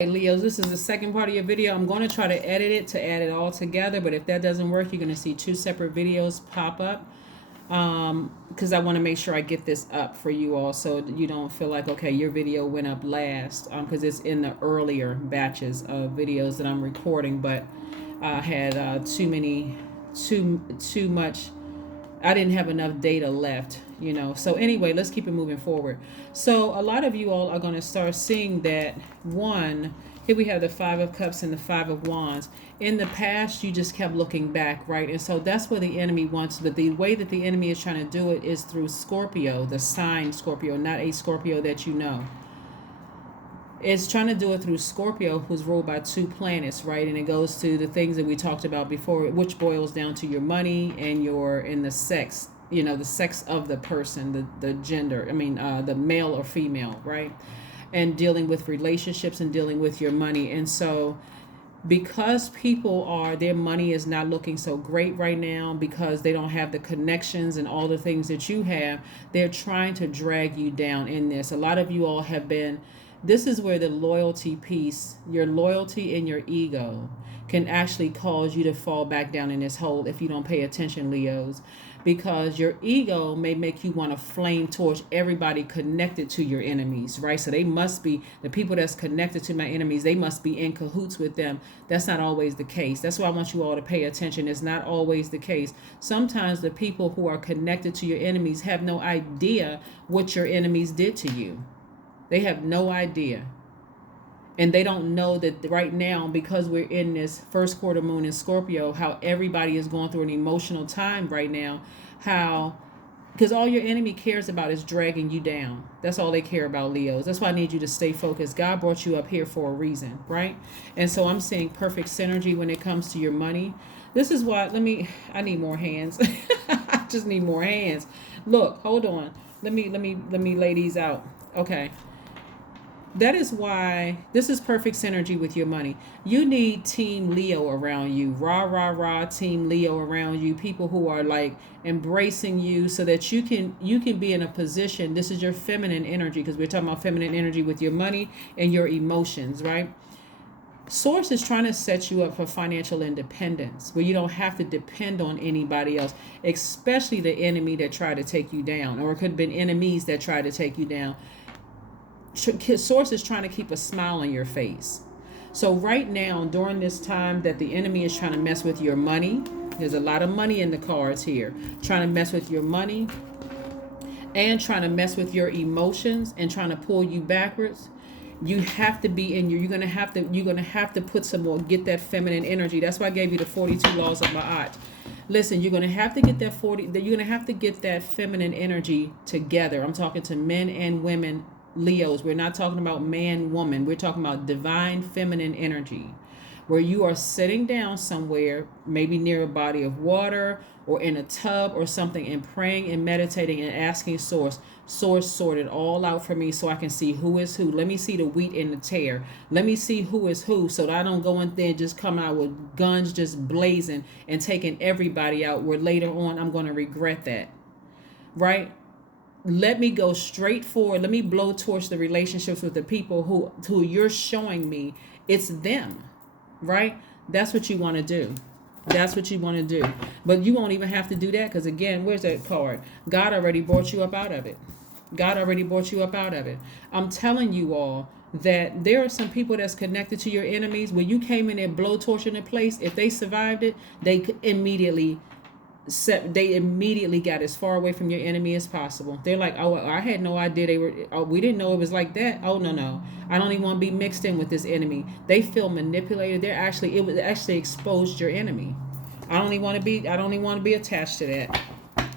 Hey Leos, this is the second part of your video. I'm going to try to edit it to add it all together, but if that doesn't work, you're going to see two separate videos pop up because I want to make sure I get this up for you all so you don't feel like, okay, your video went up last because it's in the earlier batches of videos that I'm recording, but I had too much. I didn't have enough data left, So anyway, let's keep it moving forward. So a lot of you all are going to start seeing that one. Here we have the Five of Cups and the Five of Wands. In the past, you just kept looking back, right? And so that's where the enemy wants. But the way that the enemy is trying to do it is through Scorpio, the sign Scorpio, not a Scorpio that you know. It's trying to do it through Scorpio, who's ruled by two planets, right? And it goes to the things that we talked about before, which boils down to your money and the sex, the sex of the person, the gender. I mean, the male or female, right? And dealing with relationships and dealing with your money. And so, because their money is not looking so great right now because they don't have the connections and all the things that you have, they're trying to drag you down in this. A lot of you all have been. This is where the loyalty piece, your loyalty and your ego, can actually cause you to fall back down in this hole if you don't pay attention, Leos. Because your ego may make you want to flame torch everybody connected to your enemies, right? So they must be, the people that's connected to my enemies, they must be in cahoots with them. That's not always the case. That's why I want you all to pay attention. It's not always the case. Sometimes the people who are connected to your enemies have no idea what your enemies did to you. They have no idea. And they don't know that right now, because we're in this first quarter moon in Scorpio, how everybody is going through an emotional time right now. Because all your enemy cares about is dragging you down. That's all they care about, Leos. That's why I need you to stay focused. God brought you up here for a reason, right? And so I'm seeing perfect synergy when it comes to your money. This is why, I need more hands. I just need more hands. Look, hold on. Let me lay these out. Okay. That is why this is perfect synergy with your money. You need Team Leo around you. Rah, rah, rah, Team Leo around you. People who are like embracing you so that you can be in a position. This is your feminine energy, because we're talking about feminine energy with your money and your emotions, right? Source is trying to set you up for financial independence where you don't have to depend on anybody else, especially the enemy that tried to take you down, or it could have been enemies that tried to take you down. Source is trying to keep a smile on your face. So right now, during this time that the enemy is trying to mess with your money, there's a lot of money in the cards here, trying to mess with your money and trying to mess with your emotions and trying to pull you backwards. You have to be in you're gonna have to put some more, get that feminine energy. That's why I gave you the 42 laws of Ma'at. Listen, you're gonna have to get you're gonna have to get that feminine energy together. I'm talking to men and women, Leos. We're not talking about man, woman. We're talking about divine feminine energy, where you are sitting down somewhere, maybe near a body of water or in a tub or something, and praying and meditating and asking Source, sort it all out for me so I can see who is who. Let me see the wheat and the tare. Let me see who is who, so that I don't go in there and just come out with guns just blazing and taking everybody out, where later on I'm going to regret that, right? Let me go straight forward. Let me blow torch the relationships with the people who you're showing me it's them, right? That's what you want to do. That's what you want to do. But you won't even have to do that, because again, where's that card? God already brought you up out of it. God already brought you up out of it. I'm telling you all that there are some people that's connected to your enemies. When you came in and blow torching the place, if they survived it, they immediately got as far away from your enemy as possible. They're like, oh, I had no idea we didn't know it was like that. Oh, no, I don't even want to be mixed in with this enemy. They feel manipulated. It was actually exposed your enemy. I don't even want to be attached to that.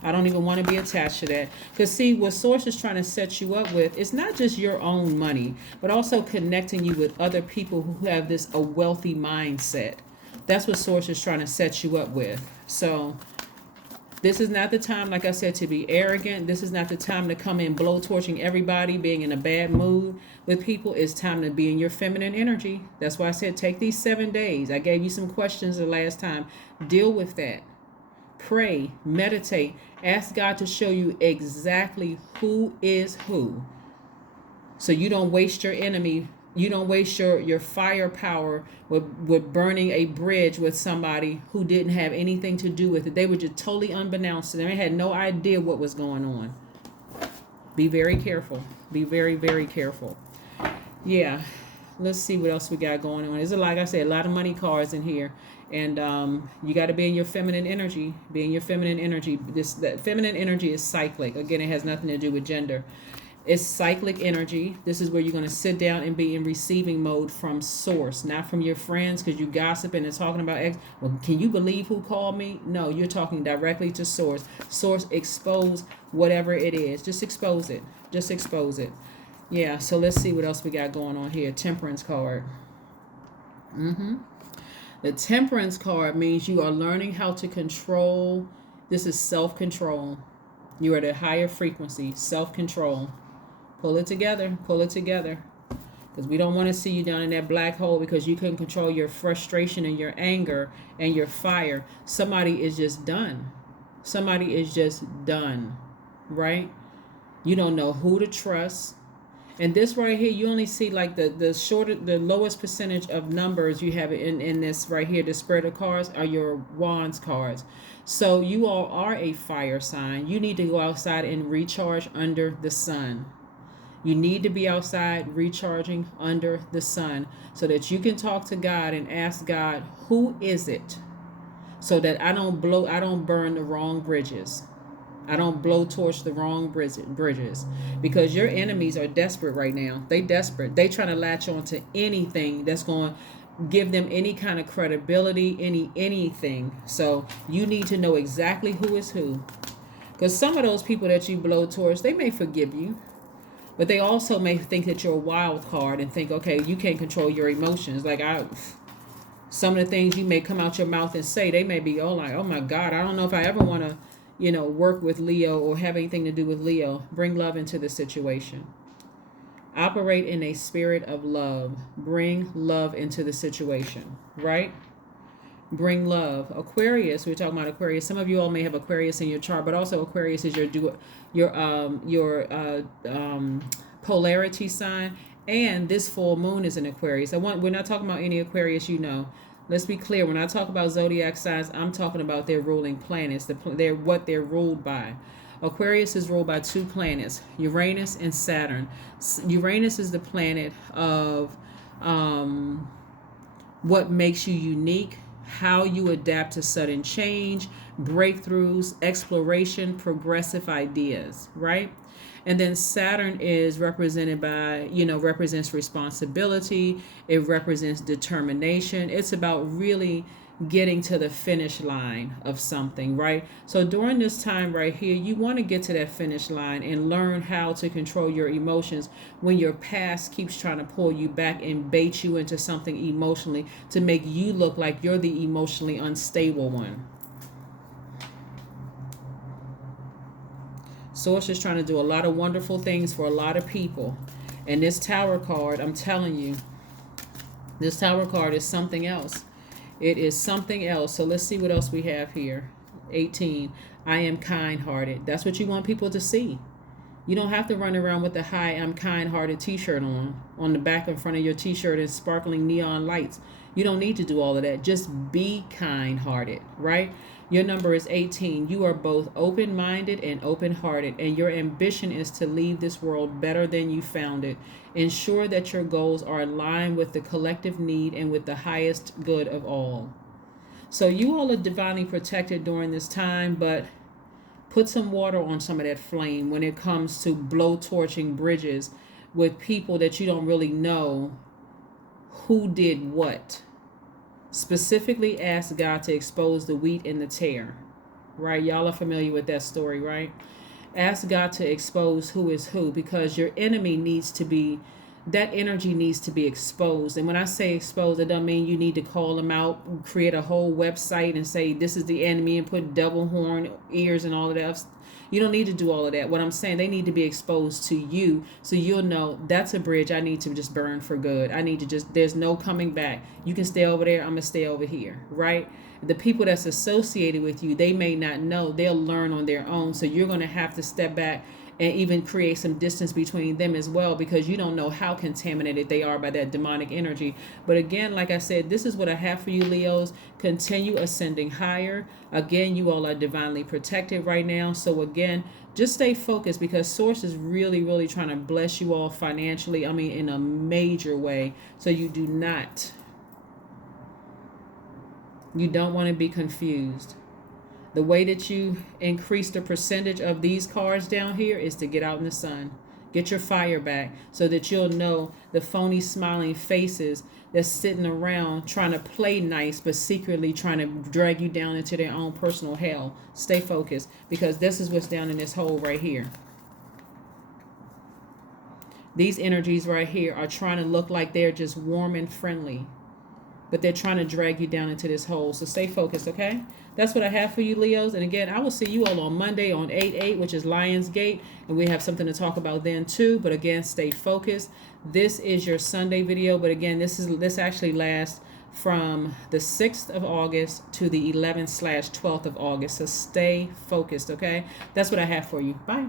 I don't even want to be attached to that. Because see, what Source is trying to set you up with, it's not just your own money, but also connecting you with other people who have a wealthy mindset. That's what Source is trying to set you up with. So this is not the time, like I said, to be arrogant. This is not the time to come in blowtorching everybody, being in a bad mood with people. It's time to be in your feminine energy. That's why I said take these 7 days. I gave you some questions the last time. Deal with that. Pray, meditate, ask God to show you exactly who is who, so you don't waste your enemy You don't waste your firepower with burning a bridge with somebody who didn't have anything to do with it. They were just totally unbeknownst to them. They had no idea what was going on. Be very careful. Be very, very careful. Yeah. Let's see what else we got going on. There's, like I said, a lot of money cards in here. And you got to be in your feminine energy. Be in your feminine energy. That feminine energy is cyclic. Again, it has nothing to do with gender. It's cyclic energy. This is where you're going to sit down and be in receiving mode from source, not from your friends, because you gossiping and talking about X. Well, can you believe who called me? No, you're talking directly to source. Source, expose whatever it is. Just expose it. Just expose it. Yeah, so let's see what else we got going on here. Temperance card. The Temperance card means you are learning how to control. This is self-control. You are at a higher frequency, self-control. Pull it together. Pull it together. Because we don't want to see you down in that black hole because you couldn't control your frustration and your anger and your fire. Somebody is just done. Somebody is just done. Right? You don't know who to trust. And this right here, you only see like the lowest percentage of numbers you have in this right here. The spread of cards are your wands cards. So you all are a fire sign. You need to go outside and recharge under the sun. You need to be outside recharging under the sun so that you can talk to God and ask God, who is it? So that I don't burn the wrong bridges. I don't blow torch the wrong bridges, because your enemies are desperate right now. They desperate. They trying to latch on to anything that's going to give them any kind of credibility, anything. So you need to know exactly who is who, because some of those people that you blow torch, they may forgive you, but they also may think that you're a wild card and think, okay, you can't control your emotions. Like some of the things you may come out your mouth and say, they may be like, oh my God, I don't know if I ever want to work with Leo or have anything to do with Leo. Bring love into the situation. Operate in a spirit of love. Bring love into the situation, right? Bring love. Aquarius, we're talking about Aquarius. Some of you all may have Aquarius in your chart, but also Aquarius is your polarity sign, and this full moon is in Aquarius. We're not talking about any Aquarius, Let's be clear. When I talk about zodiac signs, I'm talking about their ruling planets. What they're ruled by. Aquarius is ruled by two planets, Uranus and Saturn. Uranus is the planet of what makes you unique, how you adapt to sudden change, breakthroughs, exploration, progressive ideas, right? And then Saturn is represented by, represents responsibility. It represents determination. It's about really getting to the finish line of something, right? So during this time right here, you want to get to that finish line and learn how to control your emotions when your past keeps trying to pull you back and bait you into something emotionally to make you look like you're the emotionally unstable one. Source is trying to do a lot of wonderful things for a lot of people. And this Tower card, I'm telling you, this Tower card is something else. It is something else. So let's see what else we have here. 18. I am kind-hearted. That's what you want people to see. You don't have to run around with the "Hi, I'm kind-hearted" t-shirt on the back and front of your t-shirt and sparkling neon lights. You don't need to do all of that. Just be kind-hearted, right? Your number is 18. You are both open-minded and open-hearted, and your ambition is to leave this world better than you found it. Ensure that your goals are aligned with the collective need and with the highest good of all. So you all are divinely protected during this time, but put some water on some of that flame when it comes to blow-torching bridges with people that you don't really know who did what. Specifically ask God to expose the wheat and the tare, right? Y'all are familiar with that story, right? Ask God to expose who is who, because your enemy needs to be, that energy needs to be exposed. And when I say exposed, it doesn't mean you need to call them out, create a whole website and say this is the enemy and put double horn ears and all of that. You don't need to do all of that. What I'm saying, they need to be exposed to you so you'll know that's a bridge I need to just burn for good. I need to just, there's no coming back. You can stay over there. I'm going to stay over here, right? The people that's associated with you, they may not know. They'll learn on their own. So you're going to have to step back and even create some distance between them as well, because you don't know how contaminated they are by that demonic energy. But again, like I said, this is what I have for you, Leos. Continue ascending higher. Again, you all are divinely protected right now. So again, just stay focused, because Source is really, really trying to bless you all financially. I mean, in a major way. So you don't want to be confused. The way that you increase the percentage of these cards down here is to get out in the sun. Get your fire back, so that you'll know the phony smiling faces that's sitting around trying to play nice, but secretly trying to drag you down into their own personal hell. Stay focused, because this is what's down in this hole right here. These energies right here are trying to look like they're just warm and friendly, but they're trying to drag you down into this hole. So stay focused, okay? That's what I have for you, Leos. And again, I will see you all on Monday on 8/8, which is Lion's Gate. And we have something to talk about then too. But again, stay focused. This is your Sunday video. But again, this actually lasts from the 6th of August to the 11th/12th of August. So stay focused, okay? That's what I have for you. Bye.